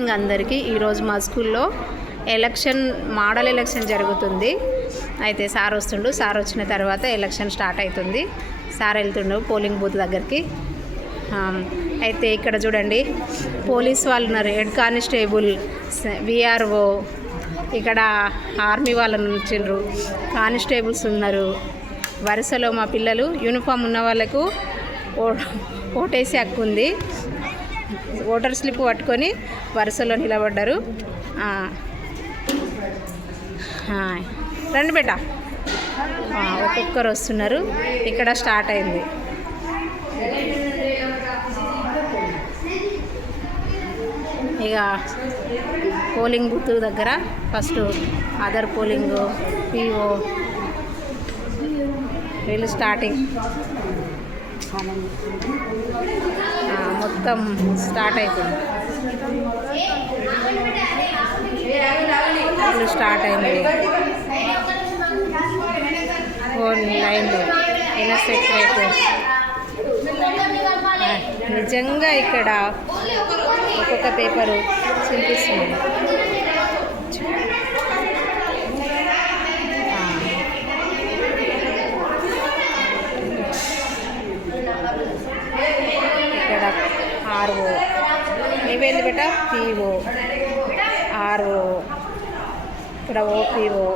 అందరికీ ఈరోజు మా స్కూల్లో మోడల్ ఎలక్షన్ జరుగుతుంది. అయితే సార్ వస్తుండు. సార్ వచ్చిన తర్వాత ఎలక్షన్ స్టార్ట్ అవుతుంది. సార్ వెళ్తుండు పోలింగ్ బూత్ దగ్గరికి. అయితే ఇక్కడ చూడండి, పోలీస్ వాళ్ళు ఉన్నారు, హెడ్ కానిస్టేబుల్, విఆర్ఓ, ఇక్కడ ఆర్మీ వాళ్ళని ఉంచిండ్రు, కానిస్టేబుల్స్ ఉన్నారు. వరుసలో మా పిల్లలు యూనిఫామ్ ఉన్న వాళ్ళకు ఓటేసే హక్కు ఉంది. ఓటర్ స్లిప్ పట్టుకొని వరుసలో నిలబడ్డారు. రండి బేట, ఒక్కొక్కరు వస్తున్నారు. ఇక్కడ స్టార్ట్ అయింది. ఇక పోలింగ్ బూత్ దగ్గర ఫస్ట్ అదర్ పోలింగ్, పిఓ వీళ్ళు స్టార్టింగ్ మొత్తం స్టార్ట్ అవుతుంది. స్టార్ట్ అయింది ఫోన్ లైన్లో సెక్రెట్. నిజంగా ఇక్కడ ఒక్కొక్క పేపరు చింపిస్తుంది. ఇక్కడ ఆర్ఓ ఏమైంది బేట, పిఓ, ఆర్ఓ, ఇక్కడ ఓపీఓ,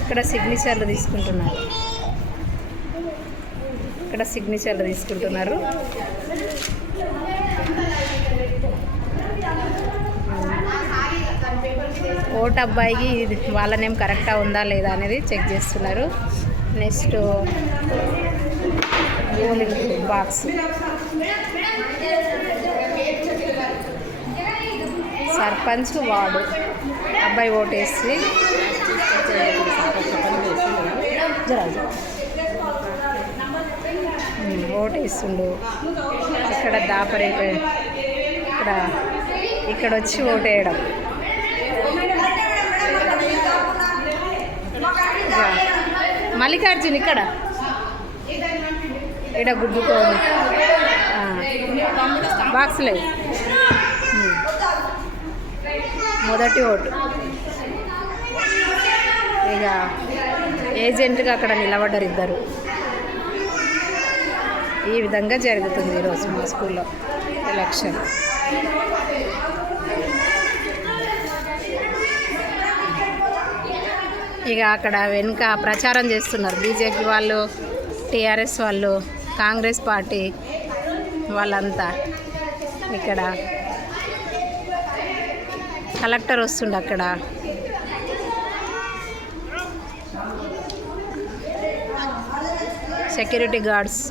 ఇక్కడ సిగ్నేచర్లు తీసుకుంటున్నారు. ఓట్ అబ్బాయికి వాళ్ళ నేమ్ కరెక్టా ఉందా లేదా అనేది చెక్ చేస్తున్నారు. Next polling box, sarpanch, ward అబ్బాయి ఓటేసి ఓటేస్తుండు. ఇక్కడ దాపరి ఇక్కడ వచ్చి ఓటేయడం. మల్లికార్జున్ ఇక్కడ గుద్దుకోని బాక్స్లే మొదటి ఓటు. ఇక ఏజెంట్గా అక్కడ నిలబడ్డారు ఇద్దరు. ఈ విధంగా జరుగుతుంది ఈరోజు మా స్కూల్లో ఎలక్షన్. ఇక అక్కడ వెనుక ప్రచారం చేస్తున్నారు బీజేపీ వాళ్ళు, టీఆర్ఎస్ వాళ్ళు, కాంగ్రెస్ పార్టీ వాళ్ళంతా. ఇక్కడ కలెక్టర్ వస్తుండే, అక్కడ సెక్యూరిటీ గార్డ్స్.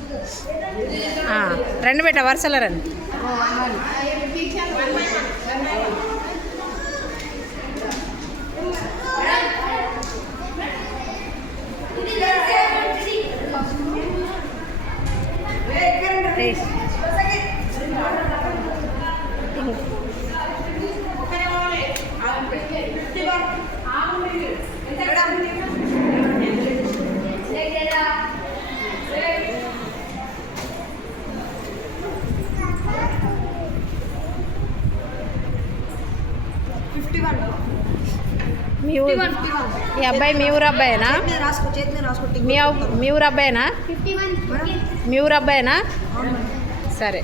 రండి బేట, వరుసలో రండి. ఈ అబ్బాయి మీ ఊరు అబ్బాయేనా? మీ ఊరు అబ్బాయేనా? మీ ఊరు అబ్బాయేనా? సరే.